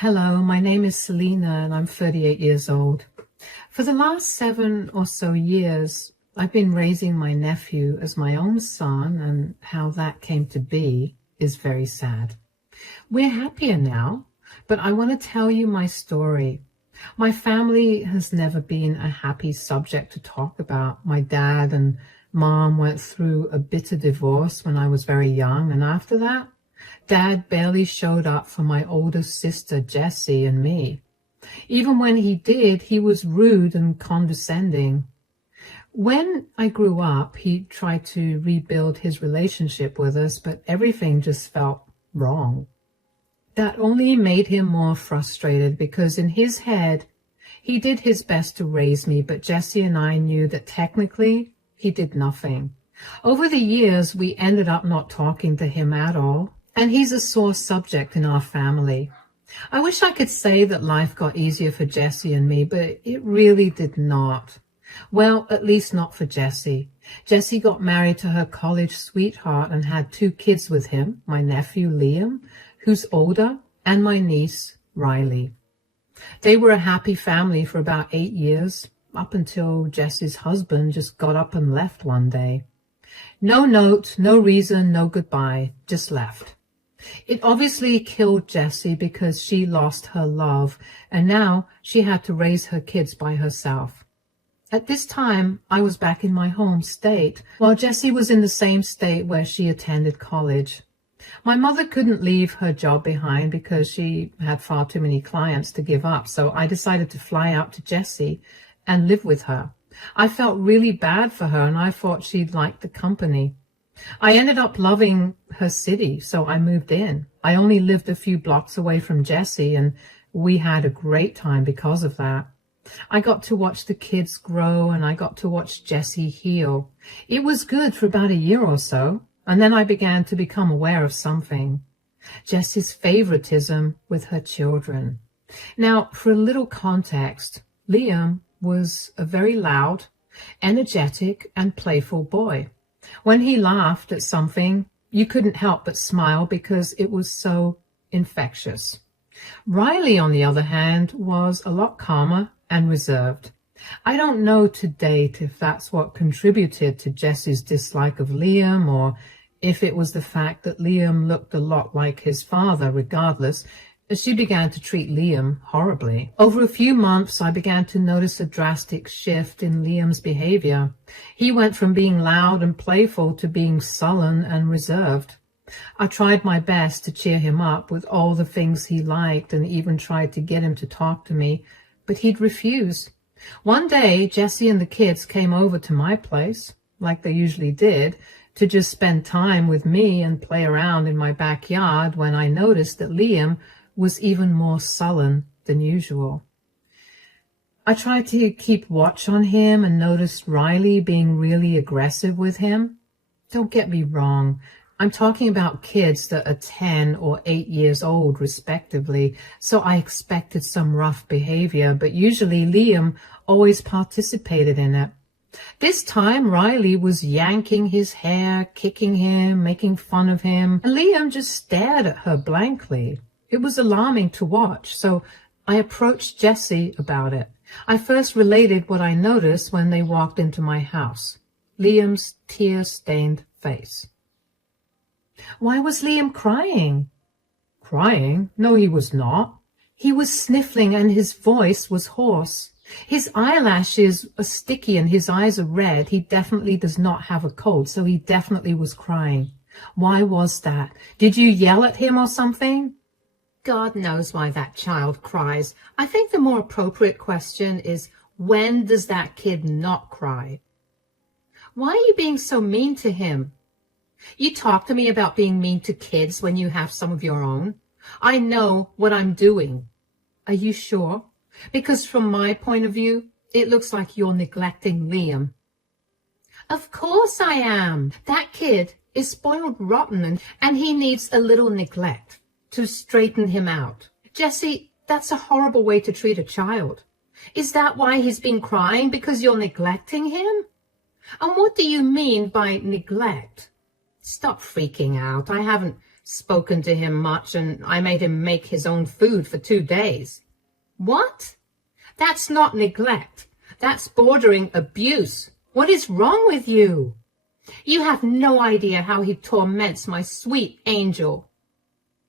Hello, my name is Selena and I'm 38 years old. For the last 7 or so years, I've been raising my nephew as my own son, and how that came to be is very sad. We're happier now, but I want to tell you my story. My family has never been a happy subject to talk about. My dad and mom went through a bitter divorce when I was very young, and after that, Dad barely showed up for my older sister Jessie and me. Even when he did, he was rude and condescending. When I grew up, he tried to rebuild his relationship with us, but everything just felt wrong. That only made him more frustrated because in his head, he did his best to raise me, but Jessie and I knew that technically he did nothing. Over the years, we ended up not talking to him at all. And he's a sore subject in our family. I wish I could say that life got easier for Jessie and me, but it really did not. Well, at least not for Jessie. Jessie got married to her college sweetheart and had 2 kids with him, my nephew Liam, who's older, and my niece Riley. They were a happy family for about 8 years, up until Jessie's husband just got up and left one day. No note, no reason, no goodbye, just left. It obviously killed Jessie because she lost her love, and now she had to raise her kids by herself. At this time, I was back in my home state, while Jessie was in the same state where she attended college. My mother couldn't leave her job behind because she had far too many clients to give up, so I decided to fly out to Jessie and live with her. I felt really bad for her, and I thought she'd like the company. I ended up loving her city, so I moved in. I only lived a few blocks away from Jessie, and we had a great time because of that. I got to watch the kids grow, and I got to watch Jessie heal. It was good for about a year or so, and then I began to become aware of something. Jessie's favoritism with her children. Now, for a little context, Liam was a very loud, energetic, and playful boy. When he laughed at something, you couldn't help but smile because it was so infectious. Riley, on the other hand, was a lot calmer and reserved. I don't know to date if that's what contributed to Jessie's dislike of Liam, or if it was the fact that Liam looked a lot like his father. Regardless, she began to treat Liam horribly. Over a few months, I began to notice a drastic shift in Liam's behavior. He went from being loud and playful to being sullen and reserved. I tried my best to cheer him up with all the things he liked, and even tried to get him to talk to me, but he'd refuse. One day, Jessie and the kids came over to my place, like they usually did, to just spend time with me and play around in my backyard, when I noticed that Liam was even more sullen than usual. I tried to keep watch on him and noticed Riley being really aggressive with him. Don't get me wrong, I'm talking about kids that are 10 or 8 years old respectively, so I expected some rough behavior, but usually Liam always participated in it. This time Riley was yanking his hair, kicking him, making fun of him, and Liam just stared at her blankly. It was alarming to watch, so I approached Jessie about it. I first related what I noticed when they walked into my house. Liam's tear-stained face. Why was Liam crying? Crying? No, he was not. He was sniffling and his voice was hoarse. His eyelashes are sticky and his eyes are red. He definitely does not have a cold, so he definitely was crying. Why was that? Did you yell at him or something? God knows why that child cries. I think the more appropriate question is, when does that kid not cry? Why are you being so mean to him? You talk to me about being mean to kids when you have some of your own. I know what I'm doing. Are you sure? Because from my point of view, it looks like you're neglecting Liam. Of course I am. That kid is spoiled rotten, and he needs a little neglect to straighten him out. Jessie, that's a horrible way to treat a child. Is that why he's been crying? Because you're neglecting him? And what do you mean by neglect? Stop freaking out. I haven't spoken to him much, and I made him make his own food for 2 days. What? That's not neglect. That's bordering abuse. What is wrong with you? You have no idea how he torments my sweet angel.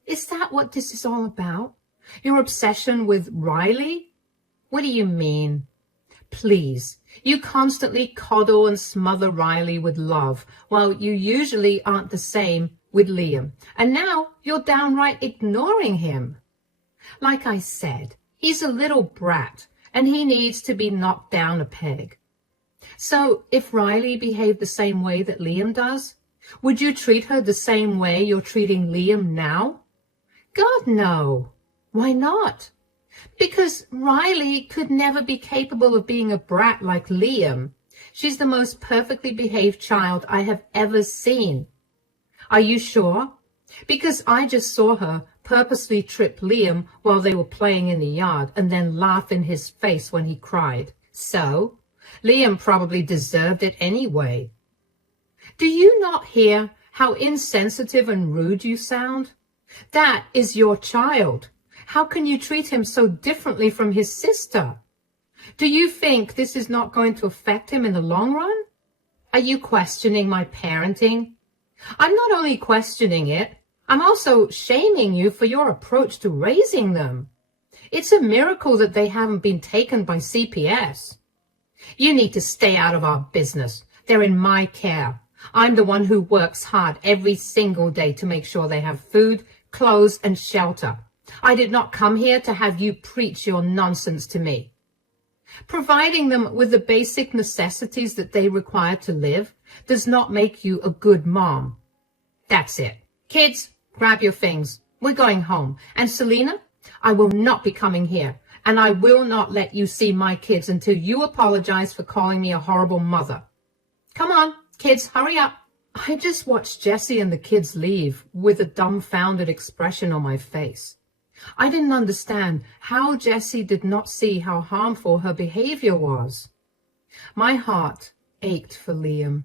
Is that what this is all about? Your obsession with Riley? What do you mean? Please, you constantly coddle and smother Riley with love, while you usually aren't the same with Liam. And now you're downright ignoring him. Like I said, he's a little brat, and he needs to be knocked down a peg. So if Riley behaved the same way that Liam does, would you treat her the same way you're treating Liam now? God, no. Why not? Because Riley could never be capable of being a brat like Liam. She's the most perfectly behaved child I have ever seen. Are you sure? Because I just saw her purposely trip Liam while they were playing in the yard and then laugh in his face when he cried. So, Liam probably deserved it anyway. Do you not hear how insensitive and rude you sound? That is your child. How can you treat him so differently from his sister? Do you think this is not going to affect him in the long run? Are you questioning my parenting? I'm not only questioning it, I'm also shaming you for your approach to raising them. It's a miracle that they haven't been taken by CPS. You need to stay out of our business. They're in my care. I'm the one who works hard every single day to make sure they have food, clothes, and shelter. I did not come here to have you preach your nonsense to me. Providing them with the basic necessities that they require to live does not make you a good mom. That's it. Kids, grab your things. We're going home. And Selena, I will not be coming here. And I will not let you see my kids until you apologize for calling me a horrible mother. Come on, kids, hurry up. I just watched Jessie and the kids leave with a dumbfounded expression on my face. I didn't understand how Jessie did not see how harmful her behavior was. My heart ached for Liam.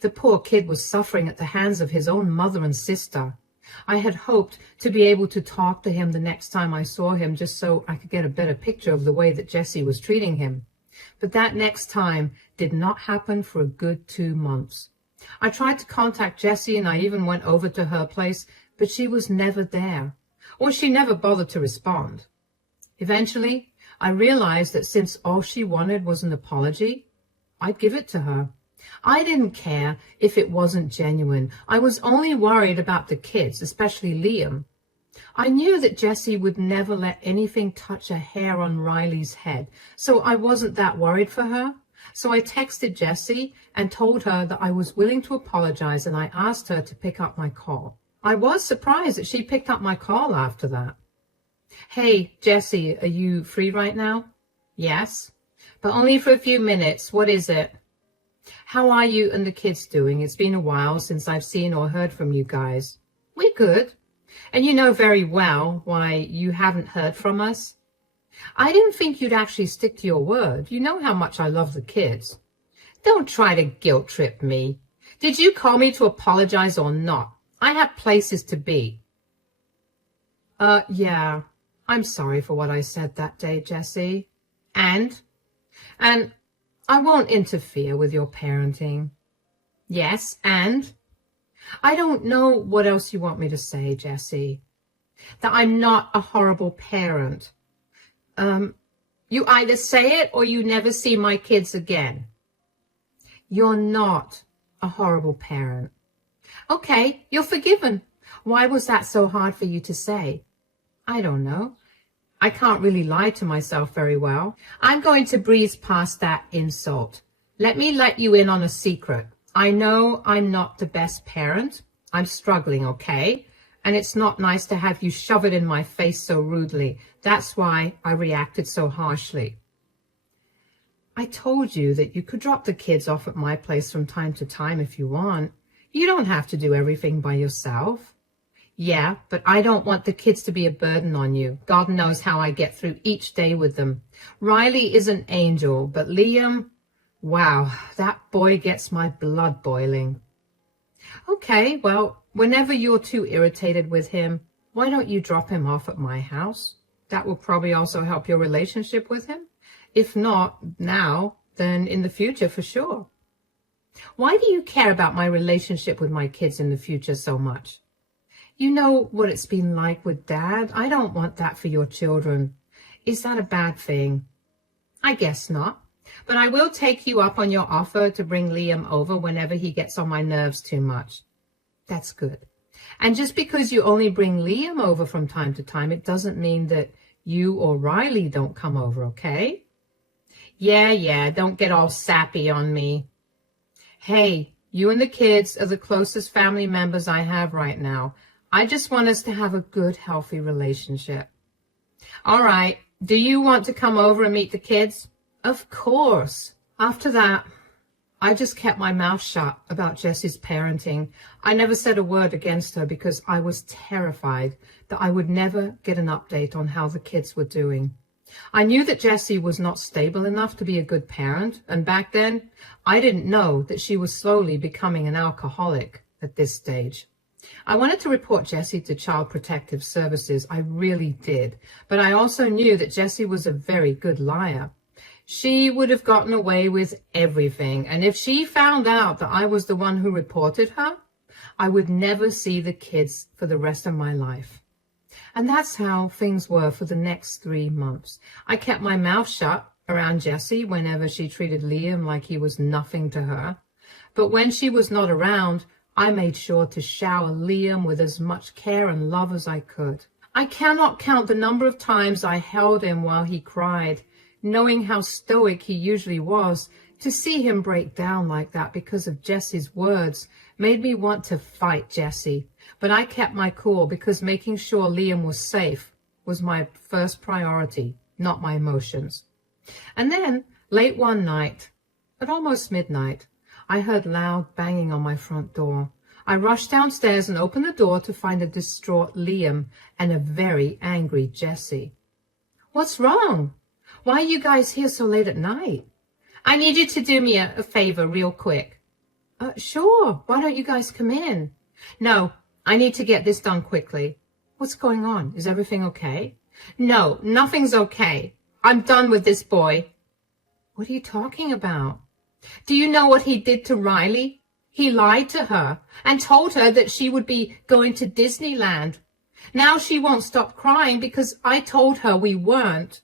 The poor kid was suffering at the hands of his own mother and sister. I had hoped to be able to talk to him the next time I saw him just so I could get a better picture of the way that Jessie was treating him. But that next time did not happen for a good 2 months. I tried to contact Jessie and I even went over to her place, but she was never there. Or she never bothered to respond. Eventually, I realized that since all she wanted was an apology, I'd give it to her. I didn't care if it wasn't genuine. I was only worried about the kids, especially Liam. I knew that Jessie would never let anything touch a hair on Riley's head, so I wasn't that worried for her. So I texted Jessie and told her that I was willing to apologize, and I asked her to pick up my call. I was surprised that she picked up my call after that. Hey, Jessie, are you free right now? Yes, but only for a few minutes. What is it? How are you and the kids doing? It's been a while since I've seen or heard from you guys. We're good. And you know very well why you haven't heard from us. I didn't think you'd actually stick to your word. You know how much I love the kids. Don't try to guilt trip me. Did you call me to apologize or not? I have places to be. Yeah. I'm sorry for what I said that day, Jessie. And I won't interfere with your parenting. Yes, and? I don't know what else you want me to say, Jessie. That I'm not a horrible parent. You either say it or you never see my kids again. You're not a horrible parent. Okay, you're forgiven. Why was that so hard for you to say? I don't know. I can't really lie to myself very well. I'm going to breeze past that insult. Let me let you in on a secret. I know I'm not the best parent. I'm struggling, okay? And it's not nice to have you shove it in my face so rudely. That's why I reacted so harshly. I told you that you could drop the kids off at my place from time to time if you want. You don't have to do everything by yourself. Yeah, but I don't want the kids to be a burden on you. God knows how I get through each day with them. Riley is an angel, but Liam, wow, that boy gets my blood boiling. Okay, well, Whenever you're too irritated with him, why don't you drop him off at my house? That will probably also help your relationship with him. If not now, then in the future for sure. Why do you care about my relationship with my kids in the future so much? You know what it's been like with Dad. I don't want that for your children. Is that a bad thing? I guess not. But I will take you up on your offer to bring Liam over whenever he gets on my nerves too much. That's good. And just because you only bring Liam over from time to time, it doesn't mean that you or Riley don't come over, okay? Yeah, don't get all sappy on me. Hey, you and the kids are the closest family members I have right now. I just want us to have a good, healthy relationship. All right, do you want to come over and meet the kids? Of course. After that, I just kept my mouth shut about Jessie's parenting. I never said a word against her because I was terrified that I would never get an update on how the kids were doing. I knew that Jessie was not stable enough to be a good parent, and back then, I didn't know that she was slowly becoming an alcoholic at this stage. I wanted to report Jessie to Child Protective Services. I really did. But I also knew that Jessie was a very good liar. She would have gotten away with everything. And if she found out that I was the one who reported her, I would never see the kids for the rest of my life. And that's how things were for the next 3 months. I kept my mouth shut around Jessie whenever she treated Liam like he was nothing to her. But when she was not around, I made sure to shower Liam with as much care and love as I could. I cannot count the number of times I held him while he cried. Knowing how stoic he usually was, to see him break down like that because of Jessie's words made me want to fight Jessie. But I kept my cool because making sure Liam was safe was my first priority, not my emotions. And then, late one night, at almost midnight, I heard loud banging on my front door. I rushed downstairs and opened the door to find a distraught Liam and a very angry Jessie. What's wrong? Why are you guys here so late at night? I need you to do me a favor real quick. Sure. Why don't you guys come in? No, I need to get this done quickly. What's going on? Is everything okay? No, nothing's okay. I'm done with this boy. What are you talking about? Do you know what he did to Riley? He lied to her and told her that she would be going to Disneyland. Now she won't stop crying because I told her we weren't.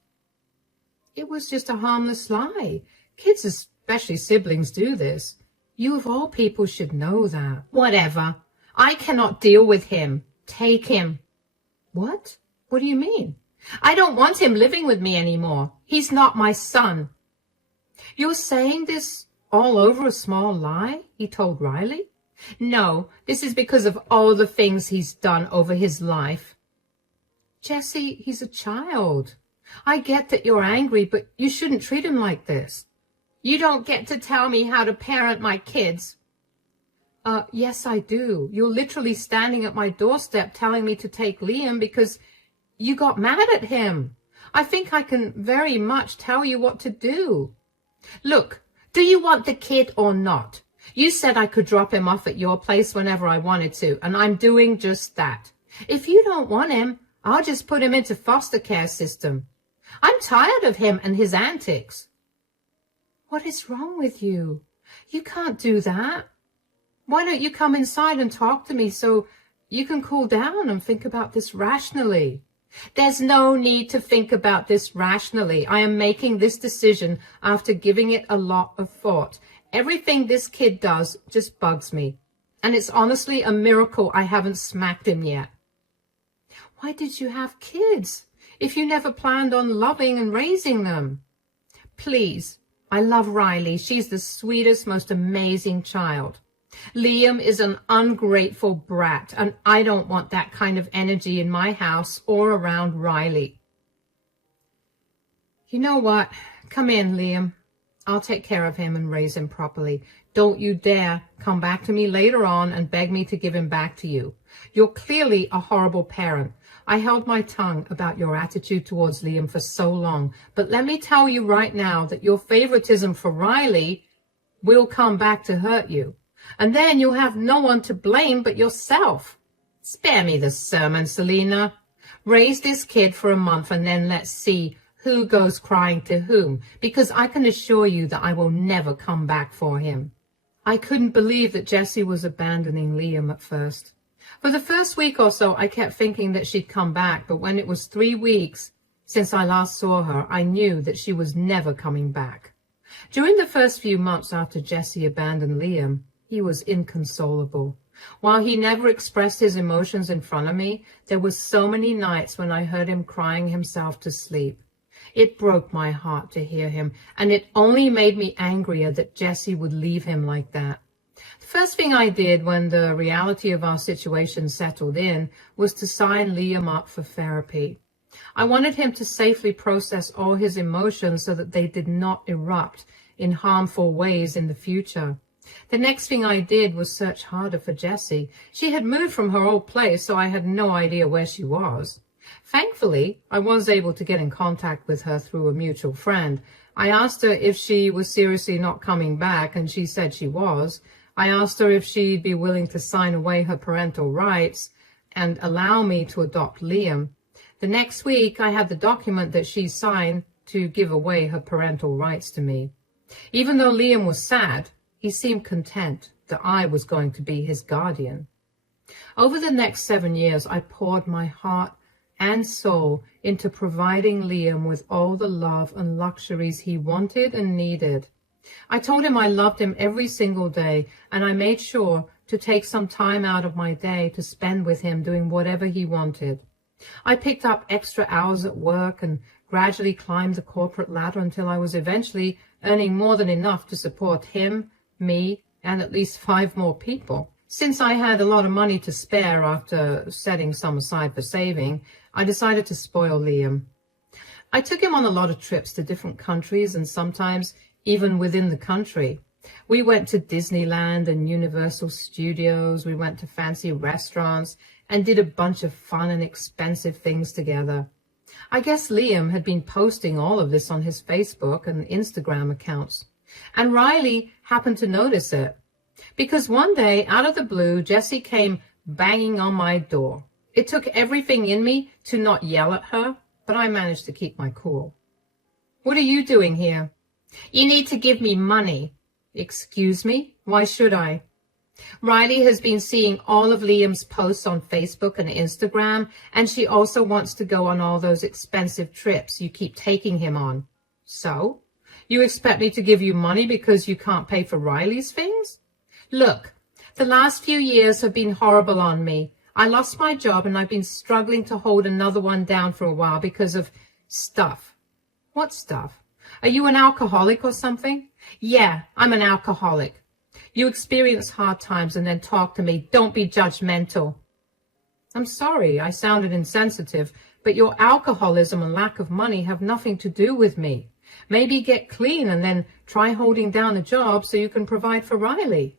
It was just a harmless lie. Kids, especially siblings, do this. You of all people should know that. Whatever. I cannot deal with him. Take him. What? What do you mean? I don't want him living with me anymore. He's not my son. You're saying this all over a small lie? He told Riley. No, this is because of all the things he's done over his life. Jessie, he's a child. I get that you're angry, but you shouldn't treat him like this. You don't get to tell me how to parent my kids. Yes, I do. You're literally standing at my doorstep telling me to take Liam because you got mad at him. I think I can very much tell you what to do. Look, do you want the kid or not? You said I could drop him off at your place whenever I wanted to, and I'm doing just that. If you don't want him, I'll just put him into foster care system. I'm tired of him and his antics. What is wrong with you? You can't do that. Why don't you come inside and talk to me so you can cool down and think about this rationally? There's no need to think about this rationally. I am making this decision after giving it a lot of thought. Everything this kid does just bugs me. And it's honestly a miracle I haven't smacked him yet. Why did you have kids if you never planned on loving and raising them? Please, I love Riley. She's the sweetest, most amazing child. Liam is an ungrateful brat, and I don't want that kind of energy in my house or around Riley. You know what? Come in, Liam. I'll take care of him and raise him properly. Don't you dare come back to me later on and beg me to give him back to you. You're clearly a horrible parent. I held my tongue about your attitude towards Liam for so long, but let me tell you right now that your favoritism for Riley will come back to hurt you. And then you'll have no one to blame but yourself. Spare me the sermon, Selena. Raise this kid for a month and then let's see who goes crying to whom, because I can assure you that I will never come back for him. I couldn't believe that Jessie was abandoning Liam at first. For the first week or so, I kept thinking that she'd come back, but when it was 3 weeks since I last saw her, I knew that she was never coming back. During the first few months after Jessie abandoned Liam, he was inconsolable. While he never expressed his emotions in front of me, there were so many nights when I heard him crying himself to sleep. It broke my heart to hear him, and it only made me angrier that Jessie would leave him like that. The first thing I did when the reality of our situation settled in was to sign Liam up for therapy. I wanted him to safely process all his emotions so that they did not erupt in harmful ways in the future. The next thing I did was search harder for Jessie. She had moved from her old place, so I had no idea where she was. Thankfully, I was able to get in contact with her through a mutual friend. I asked her if she was seriously not coming back, and she said she was. I asked her if she'd be willing to sign away her parental rights and allow me to adopt Liam. The next week, I had the document that she signed to give away her parental rights to me. Even though Liam was sad, he seemed content that I was going to be his guardian. Over the next 7 years, I poured my heart and soul into providing Liam with all the love and luxuries he wanted and needed. I told him I loved him every single day, and I made sure to take some time out of my day to spend with him doing whatever he wanted. I picked up extra hours at work and gradually climbed the corporate ladder until I was eventually earning more than enough to support him, me, and at least 5 more people. Since I had a lot of money to spare after setting some aside for saving, I decided to spoil Liam. I took him on a lot of trips to different countries and sometimes even within the country. We went to Disneyland and Universal Studios, we went to fancy restaurants, and did a bunch of fun and expensive things together. I guess Liam had been posting all of this on his Facebook and Instagram accounts, and Riley happened to notice it. Because one day, out of the blue, Jessie came banging on my door. It took everything in me to not yell at her, but I managed to keep my cool. "What are you doing here?" "You need to give me money." "Excuse me? Why should I?" "Riley has been seeing all of Liam's posts on Facebook and Instagram, and she also wants to go on all those expensive trips you keep taking him on." "So? You expect me to give you money because you can't pay for Riley's things?" "Look, the last few years have been horrible on me. I lost my job and I've been struggling to hold another one down for a while because of stuff." "What stuff? Are you an alcoholic or something?" "Yeah, I'm an alcoholic." "You experience hard times and then talk to me. Don't be judgmental." "I'm sorry, I sounded insensitive, but your alcoholism and lack of money have nothing to do with me. Maybe get clean and then try holding down a job so you can provide for Riley."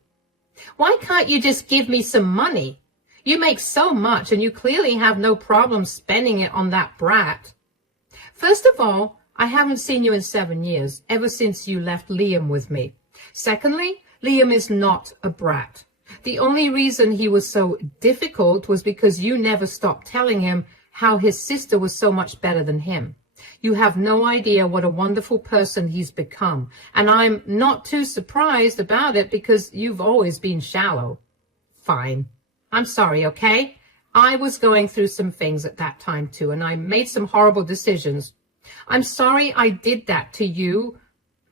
"Why can't you just give me some money? You make so much and you clearly have no problem spending it on that brat." "First of all, I haven't seen you in 7 years, ever since you left Liam with me. Secondly, Liam is not a brat. The only reason he was so difficult was because you never stopped telling him how his sister was so much better than him. You have no idea what a wonderful person he's become, and I'm not too surprised about it because you've always been shallow." "Fine. I'm sorry, okay? I was going through some things at that time too, and I made some horrible decisions. I'm sorry I did that to you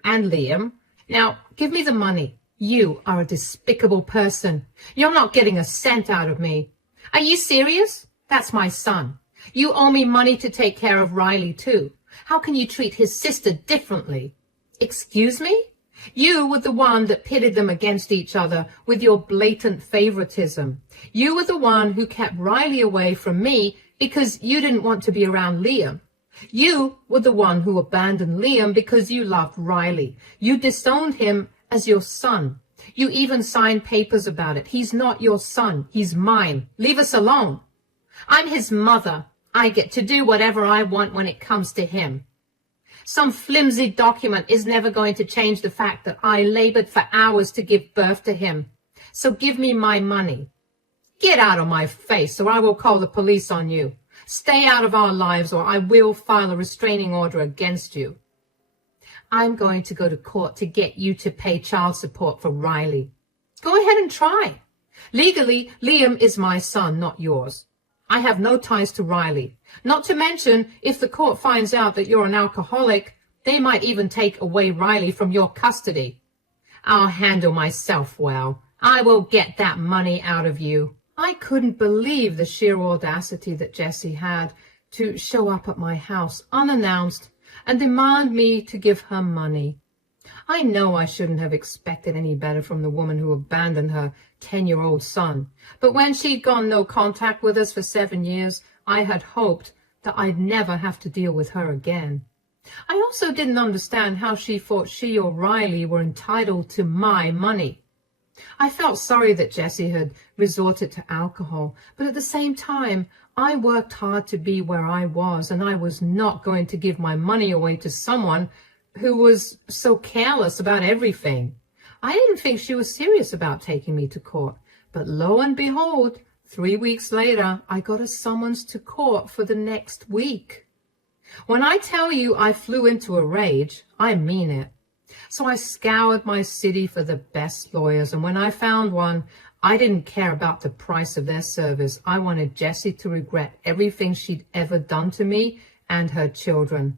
and Liam. Now, give me the money. You are a despicable person. You're not getting a cent out of me." "Are you serious? That's my son. You owe me money to take care of Riley too. How can you treat his sister differently?" "Excuse me? You were the one that pitted them against each other with your blatant favoritism. You were the one who kept Riley away from me because you didn't want to be around Liam. You were the one who abandoned Liam because you loved Riley. You disowned him as your son. You even signed papers about it. He's not your son. He's mine. Leave us alone." "I'm his mother. I get to do whatever I want when it comes to him. Some flimsy document is never going to change the fact that I labored for hours to give birth to him. So give me my money. Get out of my face, or I will call the police on you. Stay out of our lives, or I will file a restraining order against you. I'm going to go to court to get you to pay child support for Riley. Go ahead and try. Legally, Liam is my son, not yours. I have no ties to Riley. Not to mention, if the court finds out that you're an alcoholic, they might even take away Riley from your custody. I'll handle myself well. I will get that money out of you. I couldn't believe the sheer audacity that Jessie had to show up at my house unannounced and demand me to give her money. I know I shouldn't have expected any better from the woman who abandoned her 10-year-old son, but when she'd gone no contact with us for 7 years, I had hoped that I'd never have to deal with her again. I also didn't understand how she thought she or Riley were entitled to my money. I felt sorry that Jessie had resorted to alcohol, but at the same time, I worked hard to be where I was, and I was not going to give my money away to someone who was so careless about everything. I didn't think she was serious about taking me to court, but lo and behold, 3 weeks later, I got a summons to court for the next week. When I tell you I flew into a rage, I mean it. So I scoured my city for the best lawyers, and when I found one, I didn't care about the price of their service. I wanted Jessie to regret everything she'd ever done to me and her children.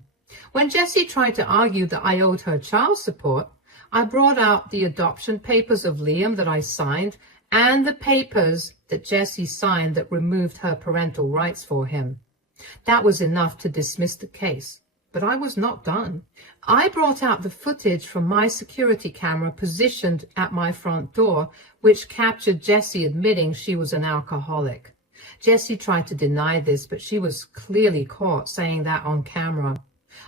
When Jessie tried to argue that I owed her child support, I brought out the adoption papers of Liam that I signed and the papers that Jessie signed that removed her parental rights for him. That was enough to dismiss the case. But I was not done. I brought out the footage from my security camera positioned at my front door, which captured Jessie admitting she was an alcoholic. Jessie tried to deny this, but she was clearly caught saying that on camera.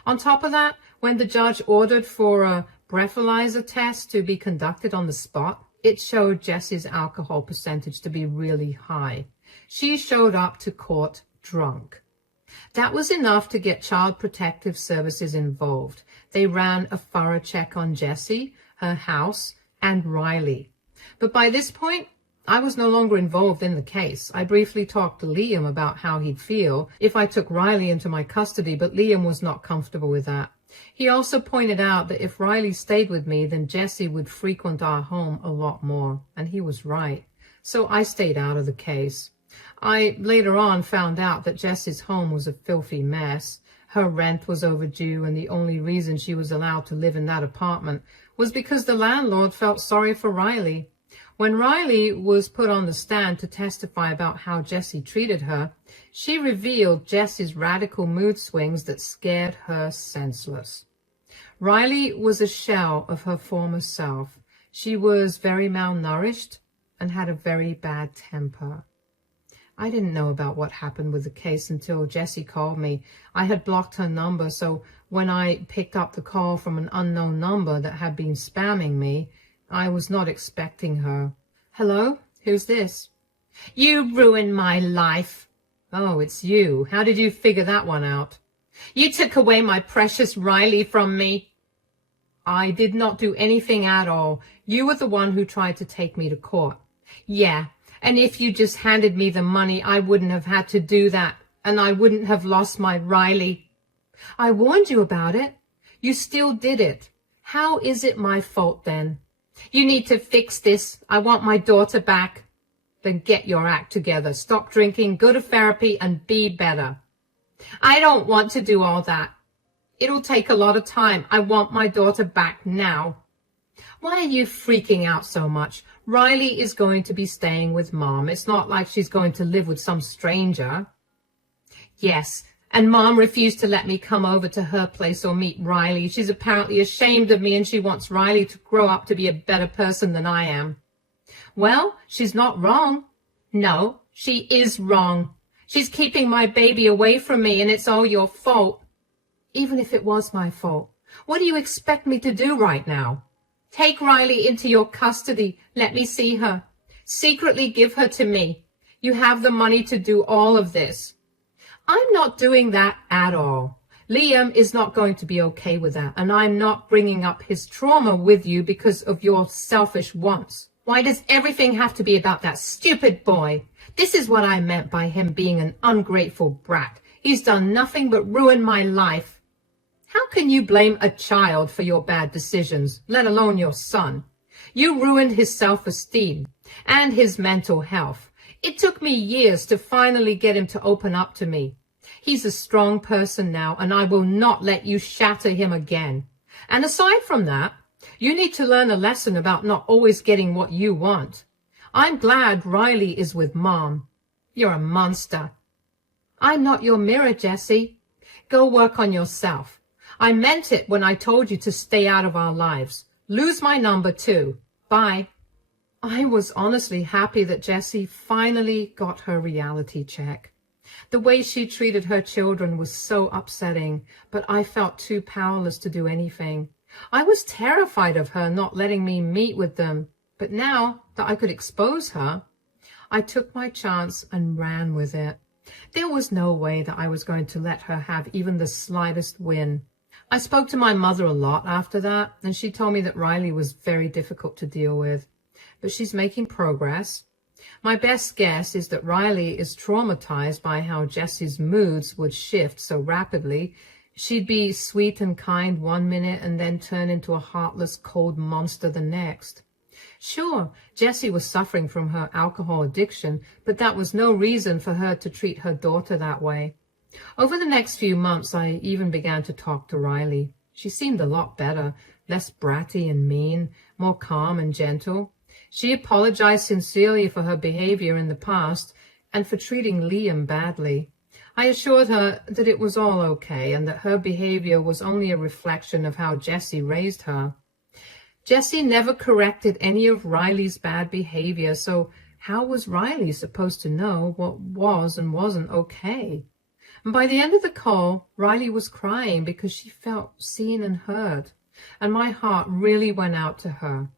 On top of that, when the judge ordered for a breathalyzer test to be conducted on the spot, it showed Jessie's alcohol percentage to be really high. She showed up to court drunk. That was enough to get Child Protective Services involved. They ran a thorough check on Jessie, her house, and Riley. But by this point, I was no longer involved in the case. I briefly talked to Liam about how he'd feel if I took Riley into my custody, but Liam was not comfortable with that. He also pointed out that if Riley stayed with me, then Jessie would frequent our home a lot more, and he was right. So I stayed out of the case. I later on found out that Jessie's home was a filthy mess. Her rent was overdue, and the only reason she was allowed to live in that apartment was because the landlord felt sorry for Riley. When Riley was put on the stand to testify about how Jessie treated her, she revealed Jessie's radical mood swings that scared her senseless. Riley was a shell of her former self. She was very malnourished and had a very bad temper. I didn't know about what happened with the case until Jessie called me. I had blocked her number, so when I picked up the call from an unknown number that had been spamming me, I was not expecting her. Hello? Who's this? You ruined my life. Oh, it's you. How did you figure that one out? You took away my precious Riley from me. I did not do anything at all. You were the one who tried to take me to court. Yeah. And if you just handed me the money, I wouldn't have had to do that, and I wouldn't have lost my Riley. I warned you about it. You still did it. How is it my fault then? You need to fix this. I want my daughter back. Then get your act together. Stop drinking, go to therapy, and be better. I don't want to do all that. It'll take a lot of time. I want my daughter back now. Why are you freaking out so much? Riley is going to be staying with Mom. It's not like she's going to live with some stranger. Yes, and Mom refused to let me come over to her place or meet Riley. She's apparently ashamed of me, and she wants Riley to grow up to be a better person than I am. Well, she's not wrong. No, she is wrong. She's keeping my baby away from me, and it's all your fault. Even if it was my fault, what do you expect me to do right now? Take Riley into your custody. Let me see her. Secretly give her to me. You have the money to do all of this. I'm not doing that at all. Liam is not going to be okay with that, and I'm not bringing up his trauma with you because of your selfish wants. Why does everything have to be about that stupid boy? This is what I meant by him being an ungrateful brat. He's done nothing but ruin my life. How can you blame a child for your bad decisions, let alone your son? You ruined his self-esteem and his mental health. It took me years to finally get him to open up to me. He's a strong person now, and I will not let you shatter him again. And aside from that, you need to learn a lesson about not always getting what you want. I'm glad Riley is with Mom. You're a monster. I'm not your mirror, Jessie. Go work on yourself. I meant it when I told you to stay out of our lives. Lose my number too. Bye. I was honestly happy that Jessie finally got her reality check. The way she treated her children was so upsetting, but I felt too powerless to do anything. I was terrified of her not letting me meet with them, but now that I could expose her, I took my chance and ran with it. There was no way that I was going to let her have even the slightest win. I spoke to my mother a lot after that, and she told me that Riley was very difficult to deal with, but she's making progress. My best guess is that Riley is traumatized by how Jessie's moods would shift so rapidly. She'd be sweet and kind one minute and then turn into a heartless, cold monster the next. Sure, Jessie was suffering from her alcohol addiction, but that was no reason for her to treat her daughter that way. Over the next few months, I even began to talk to Riley. She seemed a lot better, less bratty and mean, more calm and gentle. She apologized sincerely for her behavior in the past and for treating Liam badly. I assured her that it was all okay and that her behavior was only a reflection of how Jessie raised her. Jessie never corrected any of Riley's bad behavior, so how was Riley supposed to know what was and wasn't okay? And by the end of the call, Riley was crying because she felt seen and heard, and my heart really went out to her.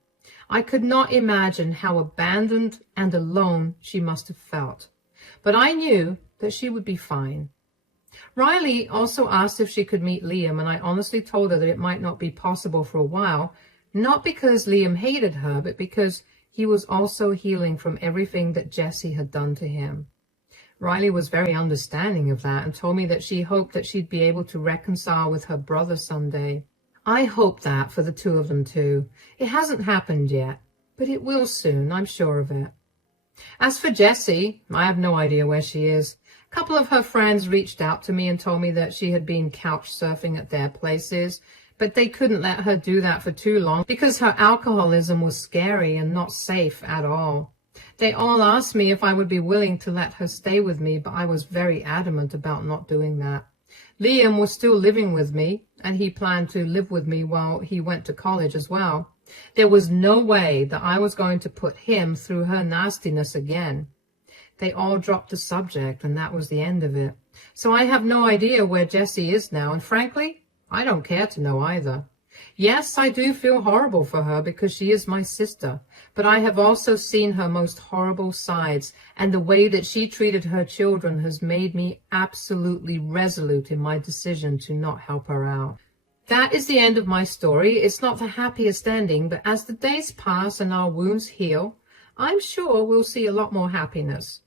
I could not imagine how abandoned and alone she must have felt, but I knew that she would be fine. Riley also asked if she could meet Liam, and I honestly told her that it might not be possible for a while, not because Liam hated her, but because he was also healing from everything that Jessie had done to him. Riley was very understanding of that and told me that she hoped that she'd be able to reconcile with her brother someday. I hope that for the two of them too. It hasn't happened yet, but it will soon, I'm sure of it. As for Jessie, I have no idea where she is. A couple of her friends reached out to me and told me that she had been couch surfing at their places, but they couldn't let her do that for too long because her alcoholism was scary and not safe at all. They all asked me if I would be willing to let her stay with me, but I was very adamant about not doing that. Liam was still living with me, and he planned to live with me while he went to college as well. There was no way that I was going to put him through her nastiness again. They all dropped the subject, and that was the end of it. So I have no idea where Jessie is now, and frankly, I don't care to know either. Yes, I do feel horrible for her because she is my sister, but I have also seen her most horrible sides, and the way that she treated her children has made me absolutely resolute in my decision to not help her out. That is the end of my story. It's not the happiest ending, but as the days pass and our wounds heal, I'm sure we'll see a lot more happiness.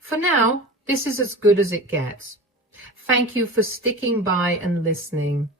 For now, this is as good as it gets. Thank you for sticking by and listening.